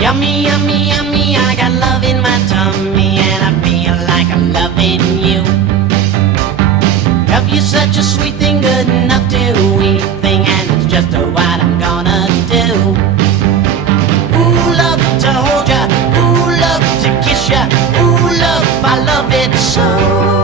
Yummy, yummy, yummy, I got love in my tummy, and I feel like I'm loving you. Love you such a sweet thing, good enough to eat thing, and it's just what I'm gonna do. Ooh, love to hold ya, ooh, love to kiss ya, ooh, love, I love it so.